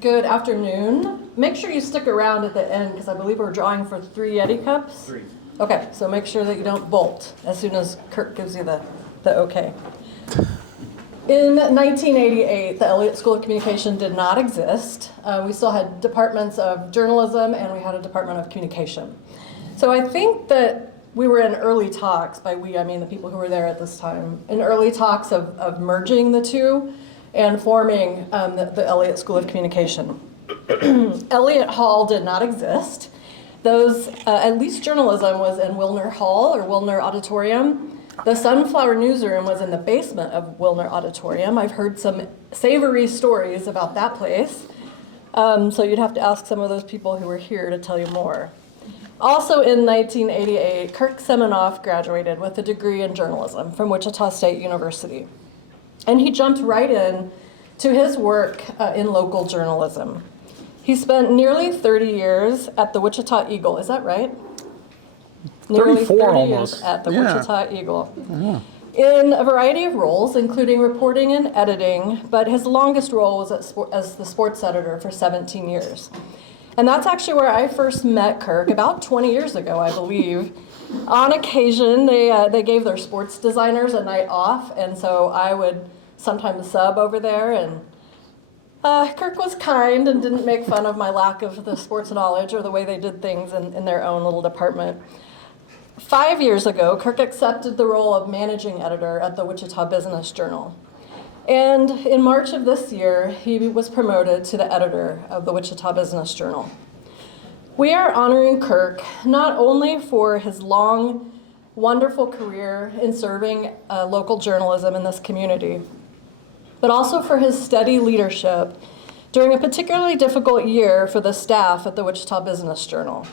Good afternoon. Make sure you stick around at the end because I believe we're drawing for 3 Yeti cups. 3. Okay, so make sure that you don't bolt as soon as Kirk gives you the okay. In 1988, the Elliott School of Communication did not exist. We still had departments of journalism and we had a department of communication. So I think that we were in early talks, by we I mean the people who were there at this time, in early talks of merging the two and forming the Elliott School of Communication. Elliott Hall did not exist. Those, at least journalism was in Wilner Hall or Wilner Auditorium. The Sunflower Newsroom was in the basement of Wilner Auditorium. I've heard some savory stories about that place. So you'd have to ask some of those people who were here to tell you more. Also in 1988, Kirk Seminoff graduated with a degree in journalism from Wichita State University. And he jumped right in to his work in local journalism. He spent nearly 30 years at the Wichita Eagle. Is that right? 34 nearly 30 almost. years at the Yeah. Wichita Eagle. In a variety of roles, including reporting and editing, but his longest role was as the sports editor for 17 years. And that's actually where I first met Kirk, about 20 years ago, I believe. On occasion, they gave their sports designers a night off, and so I would sometimes sub over there, and Kirk was kind and didn't make fun of my lack of the sports knowledge or the way they did things in their own little department. 5 years ago, Kirk accepted the role of managing editor at the Wichita Business Journal. And in March of this year, he was promoted to the editor of the Wichita Business Journal. We are honoring Kirk not only for his long, wonderful career in serving local journalism in this community, but also for his steady leadership during a particularly difficult year for the staff at the Wichita Business Journal.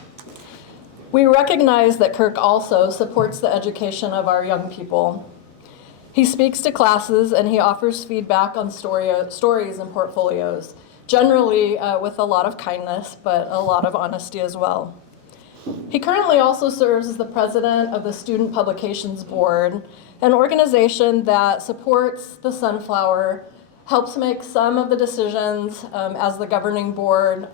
We recognize that Kirk also supports the education of our young people. He speaks to classes and he offers feedback on stories and portfolios, generally with a lot of kindness, but a lot of honesty as well. He currently also serves as the president of the Student Publications Board, an organization that supports the Sunflower, helps make some of the decisions as the governing board,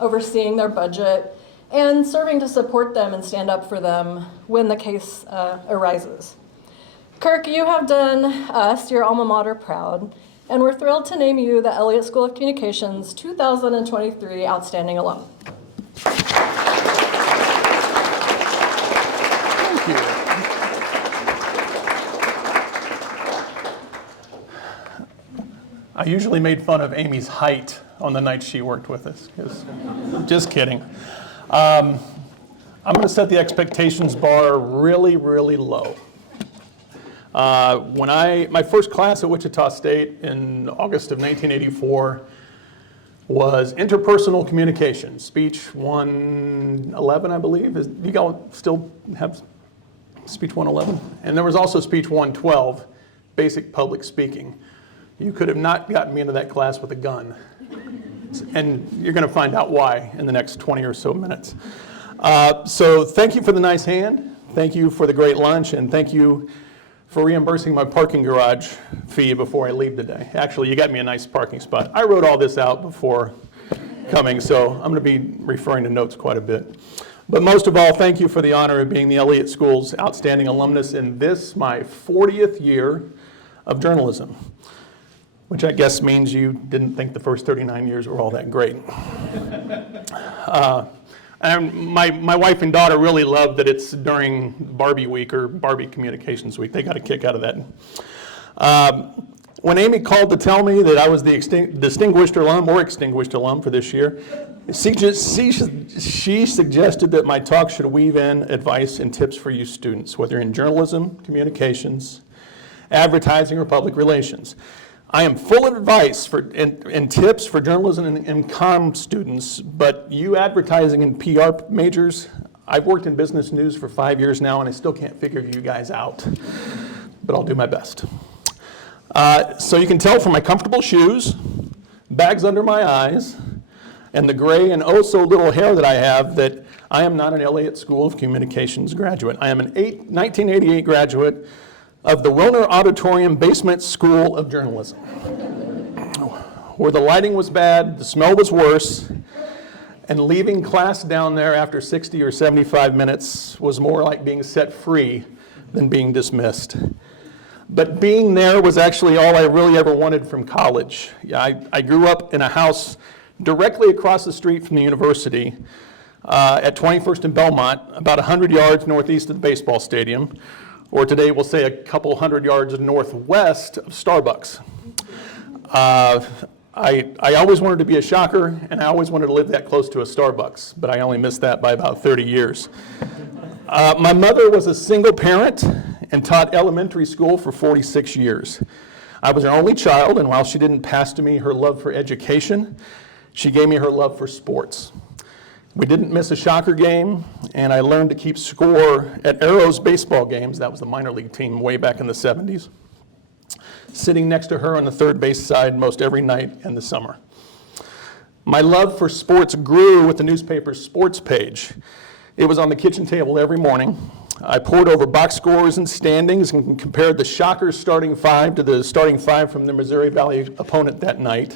overseeing their budget, and serving to support them and stand up for them when the case arises. Kirk, you have done us, your alma mater, proud, and we're thrilled to name you the Elliott School of Communications 2023 Outstanding Alum. Thank you. I usually made fun of Amy's height on the night she worked with us. Just kidding. I'm going to set the expectations bar really, really low. My first class at Wichita State in August of 1984 was interpersonal communication, speech 111, I believe. Do you all still have speech 111? And there was also speech 112, basic public speaking. You could have not gotten me into that class with a gun. And you're going to find out why in the next 20 or so minutes. So thank you for the nice hand. Thank you for the great lunch. And thank you for reimbursing my parking garage fee before I leave today. Actually, you got me a nice parking spot. I wrote all this out before coming, so I'm going to be referring to notes quite a bit. But most of all, thank you for the honor of being the Elliott School's outstanding alumnus in this, my 40th year of journalism, which I guess means you didn't think the first 39 years were all that great. And my wife and daughter really love that it's during Barbie Week or Barbie Communications Week. They got a kick out of that. When Amy called to tell me that I was the distinguished alum for this year, she suggested that my talk should weave in advice and tips for you students, whether in journalism, communications, advertising, or public relations. I am full of advice and tips for journalism and comm students, but you advertising and PR majors, I've worked in business news for 5 years now and I still can't figure you guys out, but I'll do my best. So you can tell from my comfortable shoes, bags under my eyes, and the gray and oh so little hair that I have that I am not an Elliott School of Communications graduate. I am an 1988 graduate of the Wilner Auditorium Basement School of Journalism. where the lighting was bad, the smell was worse, and leaving class down there after 60 or 75 minutes was more like being set free than being dismissed. But being there was actually all I really ever wanted from college. I grew up in a house directly across the street from the university at 21st and Belmont, about 100 yards northeast of the baseball stadium, or today we'll say a couple hundred yards northwest of Starbucks. I always wanted to be a shocker, and I always wanted to live that close to a Starbucks, but I only missed that by about 30 years. My mother was a single parent and taught elementary school for 46 years. I was her only child, and while she didn't pass to me her love for education, she gave me her love for sports. We didn't miss a Shocker game, and I learned to keep score at Arrows baseball games. That was the minor league team way back in the 70s. Sitting next to her on the third base side most every night in the summer. My love for sports grew with the newspaper's sports page. It was on the kitchen table every morning. I pored over box scores and standings and compared the Shockers starting five to the starting five from the Missouri Valley opponent that night.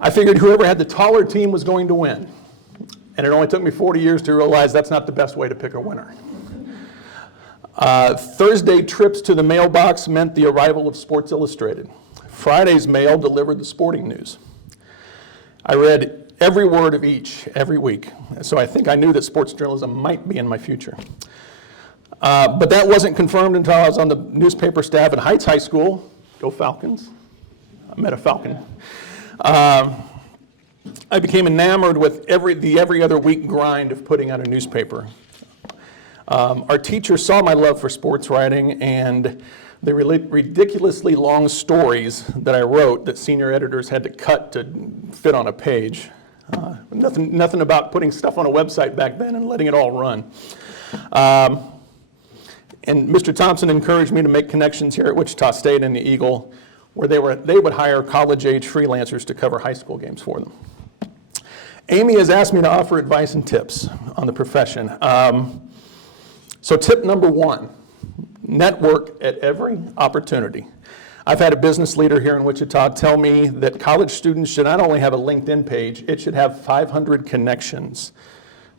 I figured whoever had the taller team was going to win. And it only took me 40 years to realize that's not the best way to pick a winner. Thursday trips to the mailbox meant the arrival of Sports Illustrated. Friday's mail delivered the sporting news. I read every word of each every week, so I think I knew that sports journalism might be in my future. But that wasn't confirmed until I was on the newspaper staff at Heights High School. Go Falcons. I met a Falcon. I became enamored with the every other week grind of putting out a newspaper. Our teacher saw my love for sports writing and the ridiculously long stories that I wrote that senior editors had to cut to fit on a page. Nothing about putting stuff on a website back then and letting it all run. And Mr. Thompson encouraged me to make connections here at Wichita State and the Eagle, where they would hire college-age freelancers to cover high school games for them. Amy has asked me to offer advice and tips on the profession. So tip number one, network at every opportunity. I've had a business leader here in Wichita tell me that college students should not only have a LinkedIn page, it should have 500 connections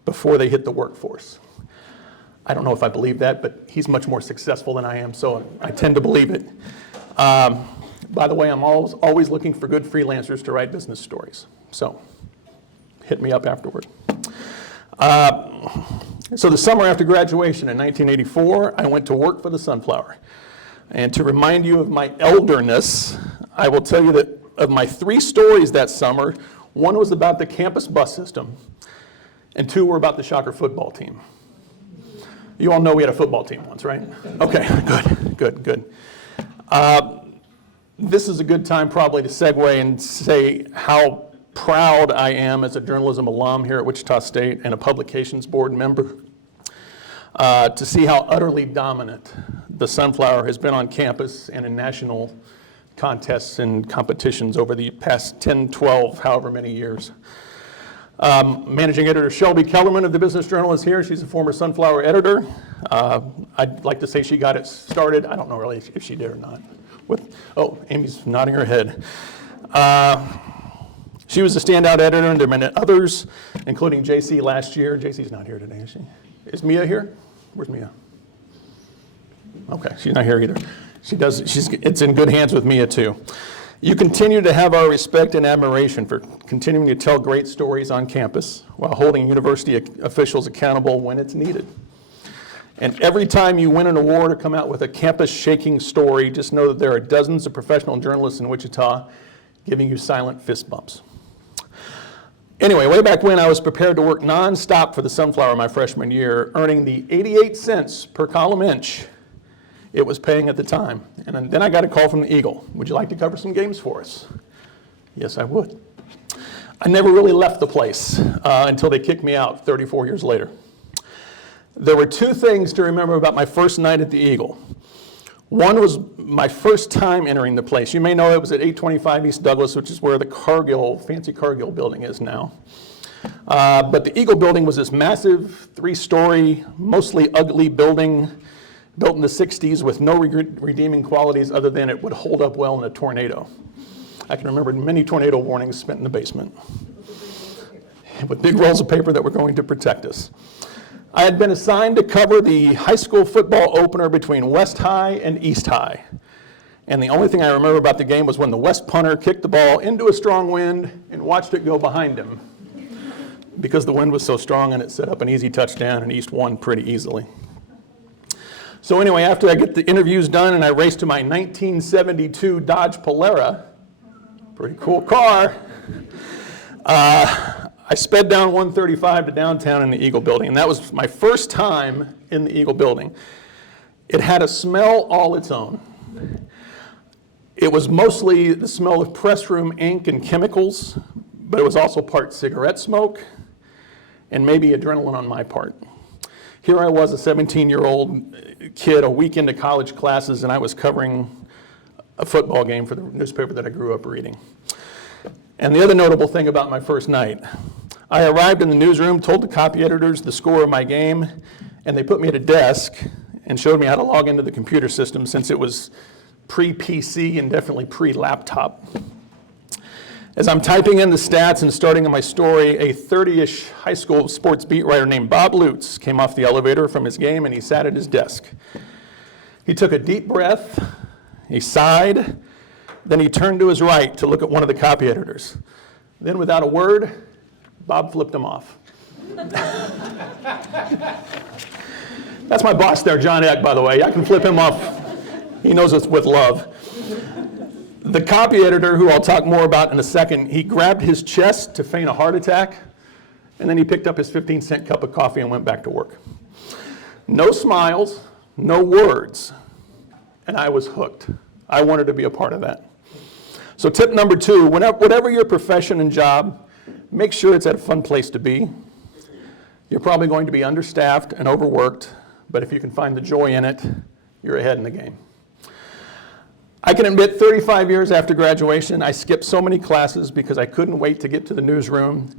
before they hit the workforce. I don't know if I believe that, but he's much more successful than I am, so I tend to believe it. By the way, I'm always looking for good freelancers to write business stories, so hit me up afterward. So the summer after graduation in 1984, I went to work for the Sunflower. And to remind you of my elderness, I will tell you that of my 3 stories that summer, 1 was about the campus bus system, and 2 were about the Shocker football team. You all know we had a football team once, right? Okay, good. This is a good time probably to segue and say how proud I am as a journalism alum here at Wichita State and a publications board member to see how utterly dominant the Sunflower has been on campus and in national contests and competitions over the past 10, 12, however many years. Managing editor Shelby Kellerman of the Business Journal is here. She's a former Sunflower editor. I'd like to say she got it started. I don't know really if she did or not. Amy's nodding her head. She was a standout editor, and there have been others, including JC last year. JC's not here today, is she? Is Mia here? Where's Mia? Okay, she's not here either. It's in good hands with Mia too. You continue to have our respect and admiration for continuing to tell great stories on campus while holding university officials accountable when it's needed. And every time you win an award or come out with a campus-shaking story, just know that there are dozens of professional journalists in Wichita giving you silent fist bumps. Anyway, way back when I was prepared to work nonstop for the Sunflower my freshman year, earning the 88 cents per column inch it was paying at the time. And then I got a call from the Eagle. Would you like to cover some games for us? Yes, I would. I never really left the place until they kicked me out 34 years later. There were 2 things to remember about my first night at the Eagle. One was my first time entering the place. You may know it was at 825 East Douglas, which is where the fancy Cargill building is now. But the Eagle building was this massive 3-story, mostly ugly building built in the 60s with no redeeming qualities other than it would hold up well in a tornado. I can remember many tornado warnings spent in the basement with big rolls of paper that were going to protect us. I had been assigned to cover the high school football opener between West High and East High. And the only thing I remember about the game was when the West punter kicked the ball into a strong wind and watched it go behind him, because the wind was so strong and it set up an easy touchdown and East won pretty easily. So anyway, after I get the interviews done and I race to my 1972 Dodge Polara, pretty cool car, I sped down 135 to downtown in the Eagle building, and that was my first time in the Eagle building. It had a smell all its own. It was mostly the smell of press room ink and chemicals, but it was also part cigarette smoke and maybe adrenaline on my part. Here I was, a 17-year-old kid, a week into college classes, and I was covering a football game for the newspaper that I grew up reading. And the other notable thing about my first night, I arrived in the newsroom, told the copy editors the score of my game, and they put me at a desk and showed me how to log into the computer system, since it was pre-PC and definitely pre-laptop. As I'm typing in the stats and starting on my story, a 30-ish high school sports beat writer named Bob Lutz came off the elevator from his game, and he sat at his desk. He took a deep breath, he sighed, then he turned to his right to look at one of the copy editors. Then, without a word, Bob flipped him off. That's my boss there, John Eck, by the way. I can flip him off. He knows us with love. The copy editor, who I'll talk more about in a second, he grabbed his chest to feign a heart attack, and then he picked up his 15-cent cup of coffee and went back to work. No smiles, no words, and I was hooked. I wanted to be a part of that. So tip number 2, whatever your profession and job, make sure it's at a fun place to be. You're probably going to be understaffed and overworked, but if you can find the joy in it, you're ahead in the game. I can admit 35 years after graduation, I skipped so many classes because I couldn't wait to get to the newsroom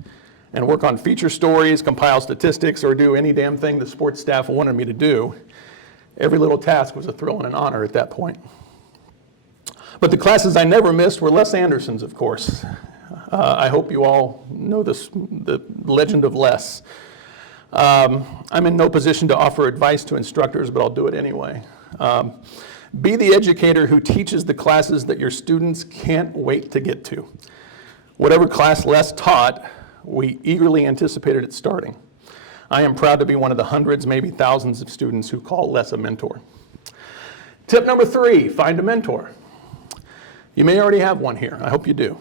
and work on feature stories, compile statistics, or do any damn thing the sports staff wanted me to do. Every little task was a thrill and an honor at that point. But the classes I never missed were Les Anderson's, of course. I hope you all know the legend of Les. I'm in no position to offer advice to instructors, but I'll do it anyway. Be the educator who teaches the classes that your students can't wait to get to. Whatever class Les taught, we eagerly anticipated it starting. I am proud to be one of the hundreds, maybe thousands of students who call Les a mentor. Tip number 3, find a mentor. You may already have one here, I hope you do.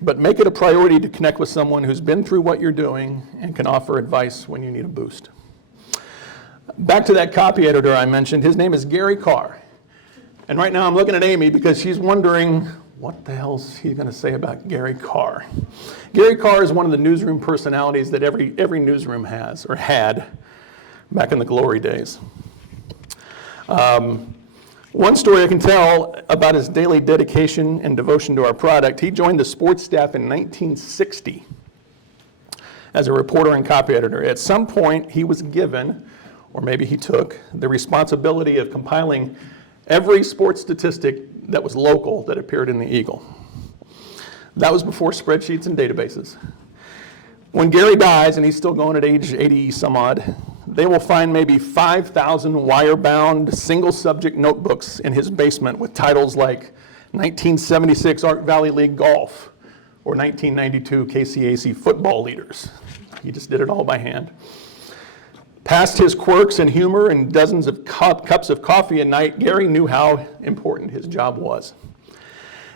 But make it a priority to connect with someone who's been through what you're doing and can offer advice when you need a boost. Back to that copy editor I mentioned, his name is Gary Carr. And right now I'm looking at Amy because she's wondering, what the hell's he going to say about Gary Carr? Gary Carr is one of the newsroom personalities that every newsroom has, or had, back in the glory days. One story I can tell about his daily dedication and devotion to our product, he joined the sports staff in 1960 as a reporter and copy editor. At some point, he was given, or maybe he took, the responsibility of compiling every sports statistic that was local that appeared in the Eagle. That was before spreadsheets and databases. When Gary dies, and he's still going at age 80 some odd, they will find maybe 5,000 wire-bound, single-subject notebooks in his basement with titles like 1976 Art Valley League Golf or 1992 KCAC Football Leaders. He just did it all by hand. Past his quirks and humor and dozens of cups of coffee a night, Gary knew how important his job was.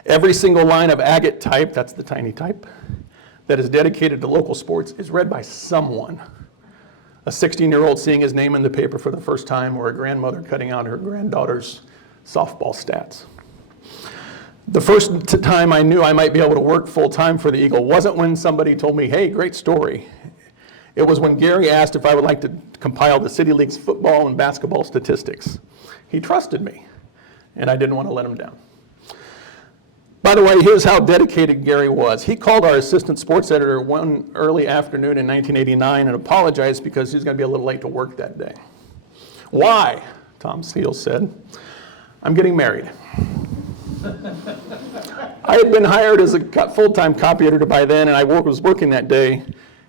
Every single line of agate type, that's the tiny type, that is dedicated to local sports is read by someone. A 16-year-old seeing his name in the paper for the first time, or a grandmother cutting out her granddaughter's softball stats. The first time I knew I might be able to work full-time for the Eagle wasn't when somebody told me, hey, great story. It was when Gary asked if I would like to compile the City League's football and basketball statistics. He trusted me, and I didn't want to let him down. By the way, here's how dedicated Gary was. He called our assistant sports editor one early afternoon in 1989 and apologized because he was going to be a little late to work that day. Why? Tom Seals said, I'm getting married. I had been hired as a full-time copy editor by then, and I was working that day.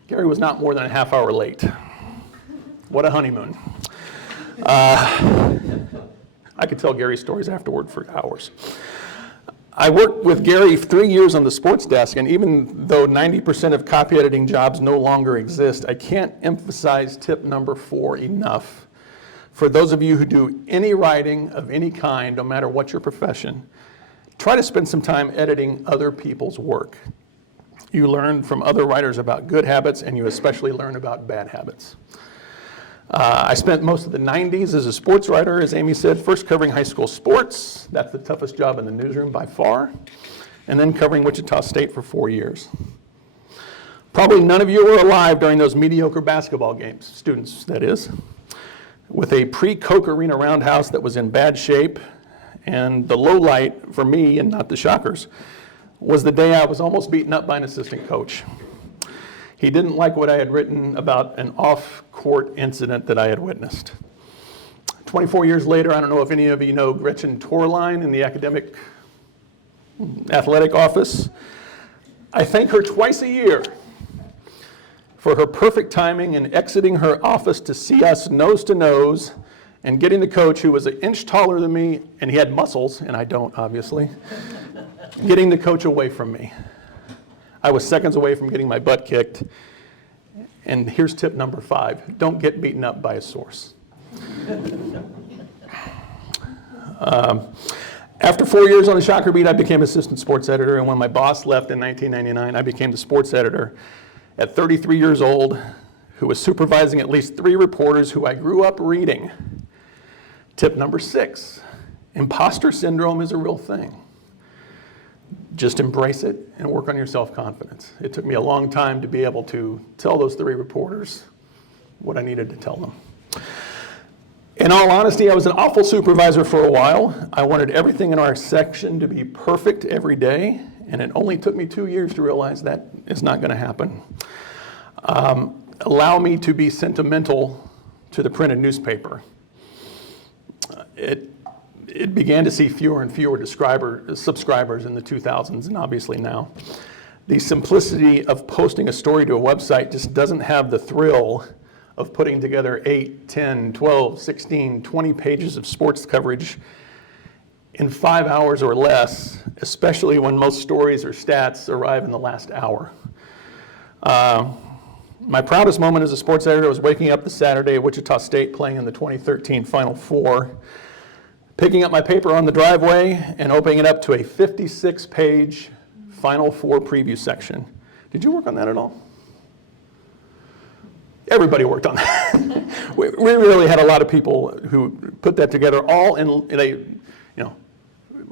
Gary was not more than a half hour late. What a honeymoon. I could tell Gary stories afterward for hours. I worked with Gary 3 years on the sports desk, and even though 90% of copy editing jobs no longer exist, I can't emphasize tip number 4 enough. For those of you who do any writing of any kind, no matter what your profession, try to spend some time editing other people's work. You learn from other writers about good habits, and you especially learn about bad habits. I spent most of the 90s as a sports writer, as Amy said, first covering high school sports. That's the toughest job in the newsroom by far. And then covering Wichita State for 4 years. Probably none of you were alive during those mediocre basketball games, students, that is, with a pre-Coke Arena roundhouse that was in bad shape. And the low light for me, and not the Shockers, was the day I was almost beaten up by an assistant coach. He didn't like what I had written about an off-court incident that I had witnessed. 24 years later, I don't know if any of you know Gretchen Torline in the athletic office. I thank her twice a year for her perfect timing in exiting her office to see us nose to nose and getting the coach, who was an inch taller than me, and he had muscles, and I don't, obviously, getting the coach away from me. I was seconds away from getting my butt kicked. And here's tip number 5. Don't get beaten up by a source. After 4 years on the Shocker beat, I became assistant sports editor. And when my boss left in 1999, I became the sports editor at 33 years old, who was supervising at least 3 reporters who I grew up reading. Tip number 6. Imposter syndrome is a real thing. Just embrace it and work on your self-confidence. It took me a long time to be able to tell those 3 reporters what I needed to tell them. In all honesty, I was an awful supervisor for a while. I wanted everything in our section to be perfect every day, and it only took me 2 years to realize that is not going to happen. Allow me to be sentimental to the printed newspaper. It began to see fewer and fewer subscribers in the 2000s, and obviously now. The simplicity of posting a story to a website just doesn't have the thrill of putting together 8, 10, 12, 16, 20 pages of sports coverage in 5 hours or less, especially when most stories or stats arrive in the last hour. My proudest moment as a sports editor was waking up the Saturday at Wichita State playing in the 2013 Final Four, picking up my paper on the driveway and opening it up to a 56-page Final Four preview section. Did you work on that at all? Everybody worked on that. we really had a lot of people who put that together, all in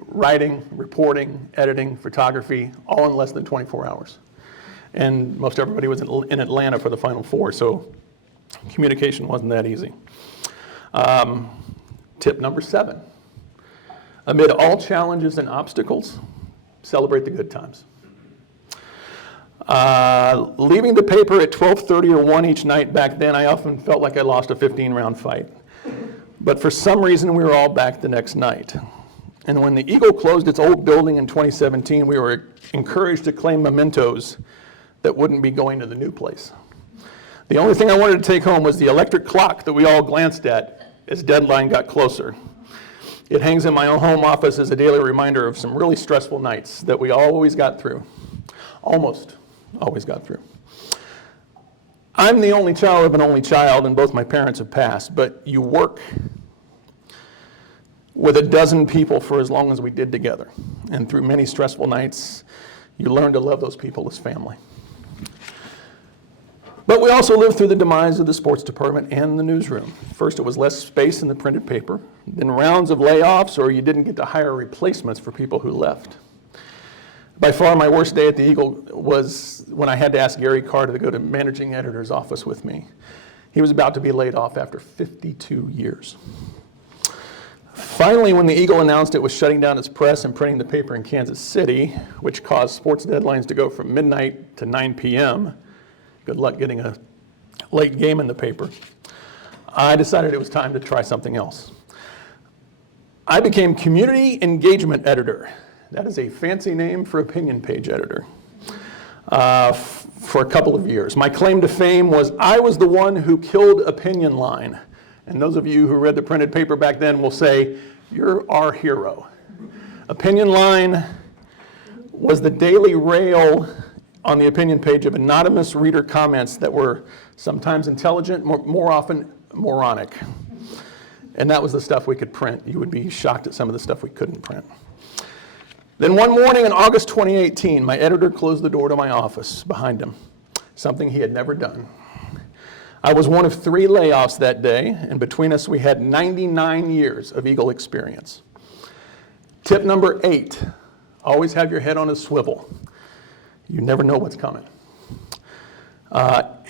writing, reporting, editing, photography, all in less than 24 hours. And most everybody was in Atlanta for the Final Four, so communication wasn't that easy. Tip number 7. Amid all challenges and obstacles, celebrate the good times. Leaving the paper at 12:30 or 1 each night back then, I often felt like I lost a 15-round fight. But for some reason, we were all back the next night. And when the Eagle closed its old building in 2017, we were encouraged to claim mementos that wouldn't be going to the new place. The only thing I wanted to take home was the electric clock that we all glanced at as deadline got closer. It hangs in my own home office as a daily reminder of some really stressful nights that we always got through. Almost always got through. I'm the only child of an only child, and both my parents have passed, but you work with a dozen people for as long as we did together. And through many stressful nights, you learn to love those people as family. But we also lived through the demise of the sports department and the newsroom. First, it was less space in the printed paper, then rounds of layoffs, or you didn't get to hire replacements for people who left. By far, my worst day at the Eagle was when I had to ask Gary Carter to go to managing editor's office with me. He was about to be laid off after 52 years. Finally, when the Eagle announced it was shutting down its press and printing the paper in Kansas City, which caused sports deadlines to go from midnight to 9 p.m., good luck getting a late game in the paper, I decided it was time to try something else. I became community engagement editor That is a fancy name for opinion page editor. For a couple of years. My claim to fame was I was the one who killed Opinion Line. And those of you who read the printed paper back then will say, you're our hero. Opinion Line was the daily rail on the opinion page of anonymous reader comments that were sometimes intelligent, more often moronic. And that was the stuff we could print. You would be shocked at some of the stuff we couldn't print. Then one morning in August 2018, my editor closed the door to my office behind him, something he had never done. I was one of 3 layoffs that day, and between us we had 99 years of Eagle experience. Tip number 8, always have your head on a swivel. You never know what's coming.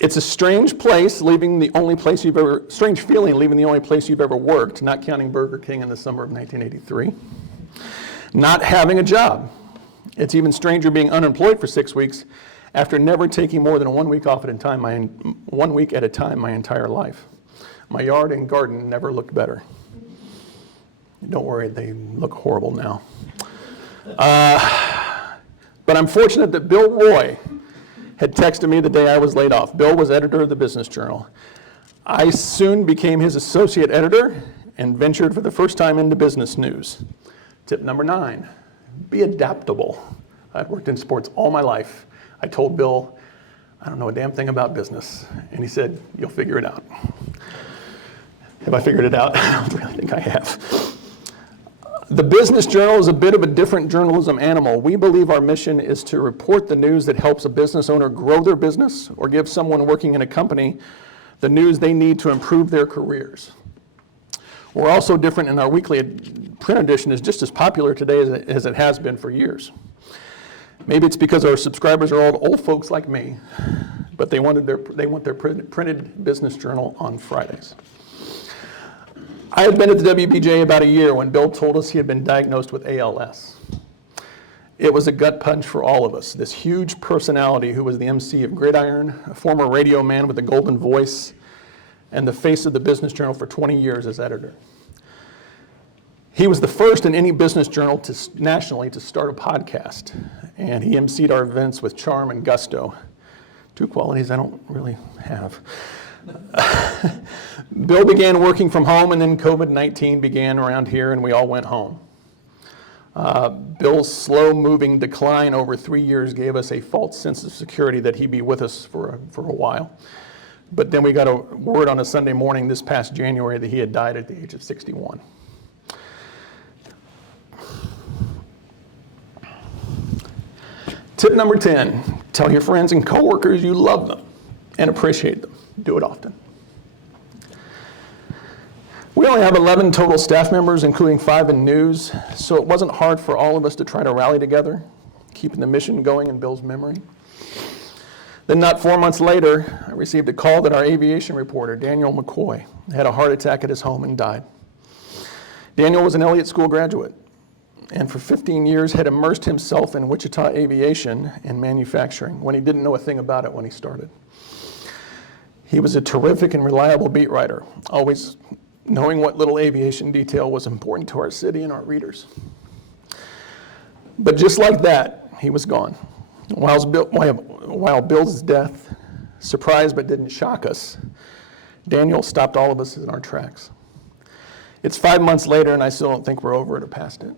It's a strange place, leaving the only place you've ever, strange feeling leaving the only place you've ever worked, not counting Burger King in the summer of 1983. Not having a job. It's even stranger being unemployed for 6 weeks after never taking more than 1 week off at a time, 1 week at a time my entire life. My yard and garden never looked better. Don't worry, they look horrible now. But I'm fortunate that Bill Roy had texted me the day I was laid off. Bill was editor of the Business Journal. I soon became his associate editor and ventured for the first time into business news. Tip number 9, be adaptable. I've worked in sports all my life. I told Bill, I don't know a damn thing about business. And he said, you'll figure it out. Have I figured it out? I don't really think I have. The Business Journal is a bit of a different journalism animal. We believe our mission is to report the news that helps a business owner grow their business or give someone working in a company the news they need to improve their careers. We're also different in our weekly print edition is just as popular today as it has been for years. Maybe it's because our subscribers are all old folks like me, but they want their printed Business Journal on Fridays. I had been at the WBJ about a year when Bill told us he had been diagnosed with ALS. It was a gut punch for all of us. This huge personality who was the MC of Gridiron, a former radio man with a golden voice, and the face of the Business Journal for 20 years as editor. He was the first in any business journal nationally to start a podcast, and he emceed our events with charm and gusto, 2 qualities I don't really have. Bill began working from home, and then COVID-19 began around here, and we all went home. Bill's slow-moving decline over 3 years gave us a false sense of security that he'd be with us for a while. But then we got a word on a Sunday morning this past January that he had died at the age of 61. Tip number 10, tell your friends and coworkers you love them and appreciate them. Do it often. We only have 11 total staff members, including 5 in news, so it wasn't hard for all of us to try to rally together, keeping the mission going in Bill's memory. Then not 4 months later, I received a call that our aviation reporter, Daniel McCoy, had a heart attack at his home and died. Daniel was an Elliott School graduate, and for 15 years had immersed himself in Wichita aviation and manufacturing when he didn't know a thing about it when he started. He was a terrific and reliable beat writer, always knowing what little aviation detail was important to our city and our readers. But just like that, he was gone. While Bill's death surprised but didn't shock us, Daniel stopped all of us in our tracks. It's 5 months later, and I still don't think we're over it or past it.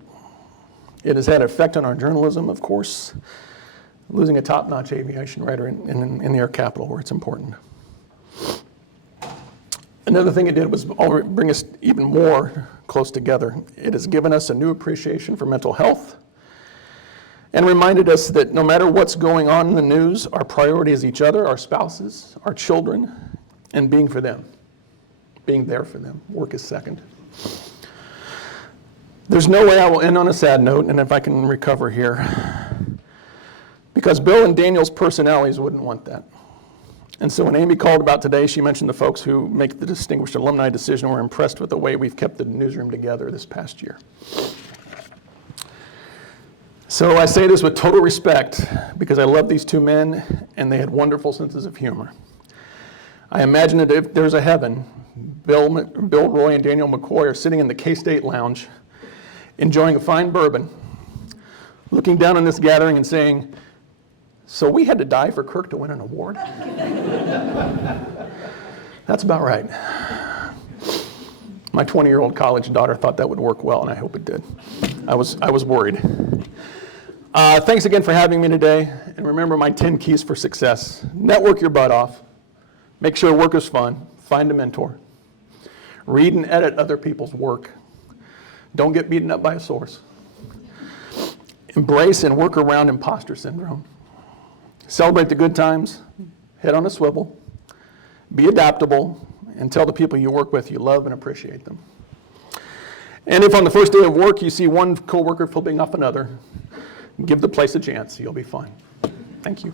It has had an effect on our journalism, of course, losing a top-notch aviation writer in the air capital where it's important. Another thing it did was bring us even more close together. It has given us a new appreciation for mental health and reminded us that no matter what's going on in the news, our priority is each other, our spouses, our children, and being for them, being there for them. Work is second. There's no way I will end on a sad note, and if I can recover here, because Bill and Daniel's personalities wouldn't want that. And so when Amy called about today, she mentioned the folks who make the Distinguished Alumni decision were impressed with the way we've kept the newsroom together this past year. So I say this with total respect because I love these 2 men and they had wonderful senses of humor. I imagine that if there's a heaven, Bill Roy and Daniel McCoy are sitting in the K-State Lounge enjoying a fine bourbon looking down on this gathering and saying, so we had to die for Kirk to win an award? That's about right. My 20-year-old college daughter thought that would work well, and I hope it did. I was worried. Thanks again for having me today, and remember my 10 keys for success. Network your butt off. Make sure work is fun. Find a mentor. Read and edit other people's work. Don't get beaten up by a source. Embrace and work around imposter syndrome. Celebrate the good times. Head on a swivel. Be adaptable, and tell the people you work with you love and appreciate them. And if on the first day of work you see one coworker flipping off another, give the place a chance. You'll be fine. Thank you.